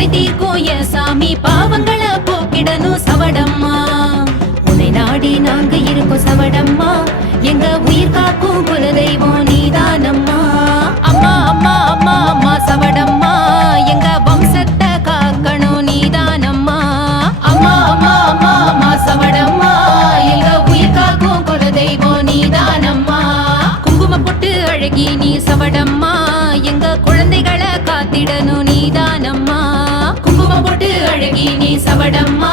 குறை தீர்க்கும் என் சாமி பாவங்களை போக்கிடணும் சவடம்மா. உன்னை நாடி நாங்க இருக்கோம் சவடம்மா, எங்க உயிர் காக்கும் குலதெய்வம் நீதானம்மா. அம்மா அம்மா அம்மா அம்மா சவடம்மா, எங்க வம்சத்தை காக்கணும் நீதானம்மா. அம்மா அம்மா அம்மா அம்மா சவடம்மா, எங்க உயிர் காக்கும் குலதெய்வம் நீதானம்மா. குங்கும பொட்டு அழகி நீ சவடம்மா, எங்க குழந்தைகளை காத்திடணும் நீதானம்மா. குங்கும பொட்டு அழகி நீ சவடம்மா,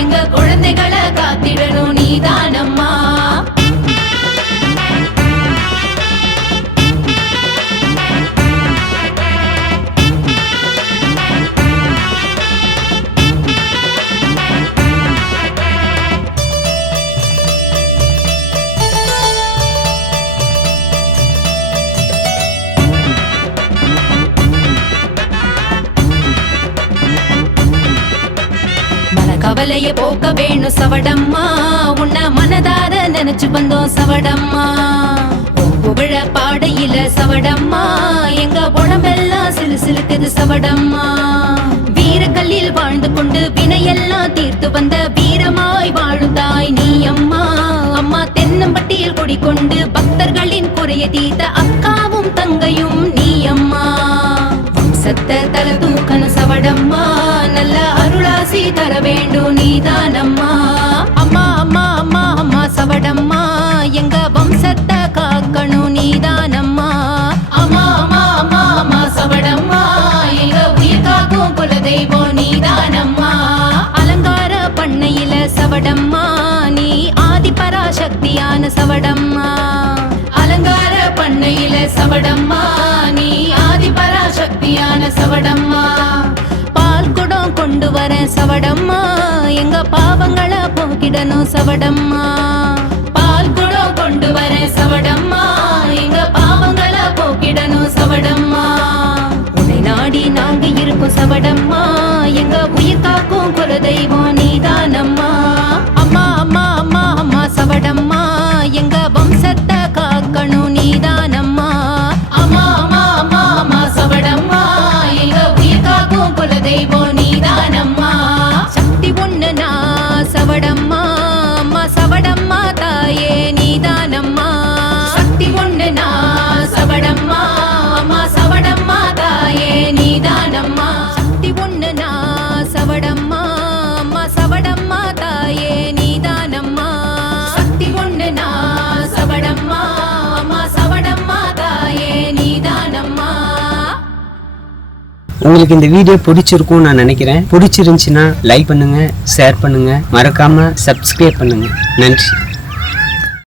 எங்க குழந்தைகளை காத்திடணும் நீதானம்மா. கவலைய போக்க வேணும் சவடம்மா, உன்னை மனதார நினைச்சு வந்தோம் சவடம்மா. புகழ பாடையில சவடம்மா, எங்க உடம்பெல்லாம் சிலு சிலுக்குது சவடம்மா. வீரக்கல்லில் வாழ்ந்து கொண்டு வினையெல்லாம் தீர்த்து வந்த வீரமாய் வாழுதாய் நீ அம்மா. அம்மா தென்னம்பட்டியில் குடிக்கொண்டு பக்தர்களின் குறைய தீர்த்த அக்காவும் தங்கையும் நீ அம்மா. சத்த தல தூக்கன சவடம்மா, நல்ல அருளாசி தர வேண்டும் நீதானம்மா. அம்மா அம்மா அம்மா அம்மா சவடம்மா, எங்க வம்சத்தை காக்கணும் நீதானம்மா. அம்மா அம்மா அம்மா அம்மா சவடம்மா, எங்க உயிர் காக்கும் குலதெய்வம் நீதானம்மா. அலங்கார பண்ணையில சவடம்மா, நீ ஆதி பராசக்தியான சவடம்மா. அலங்கார பண்ணையில சவடம்மா, நீ ஆதி பராசக்தியான சவடம்மா. பால் குடம் கொண்டு வர சவடம்மா, எங்க பாவங்களை போக்கிடணும் சவடம்மா. பால் குடம் கொண்டு வர சவடம்மா, எங்க பாவங்களை போக்கிடணும் சவடம்மா. உன்னை நாடி நாங்க இருக்கோம் சவடம்மா, எங்க உயிர் காக்கும் குலதெய்வம் நீதானம்மா. அம்மா அம்மா அம்மா அம்மா சவடம்மா, எங்க வம்சத்தை காக்கணும் நீதானம்மா. அம்மா அம்மா அம்மா அம்மா சவடம்மா, எங்க உயிர் காக்கும் குலதெய்வம் நீதானம்மா. சக்தி ஒண்ணு நான் சவடம்மா, அம்மா சவடம்மா தாயே நீதானம்மா. சக்தி ஒண்ணு நான் சவடம்மா, அம்மா சவடம்மா தாயே நீதானம்மா. சக்தி ஒண்ணு நான் சவடம்மா, அம்மா சவடம்மா தாயே நீதானம்மா. சக்தி ஒண்ணு நான் சவடம்மா, அம்மா சவடம்மா தாயே நீதானம்மா. உங்களுக்கு இந்த வீடியோ பிடிச்சிருக்கும் நான் நினைக்கிறேன். பிடிச்சிருந்துச்சுன்னா லைக் பண்ணுங்க, ஷேர் பண்ணுங்க, மறக்காம சப்ஸ்கிரைப் பண்ணுங்க. நன்றி.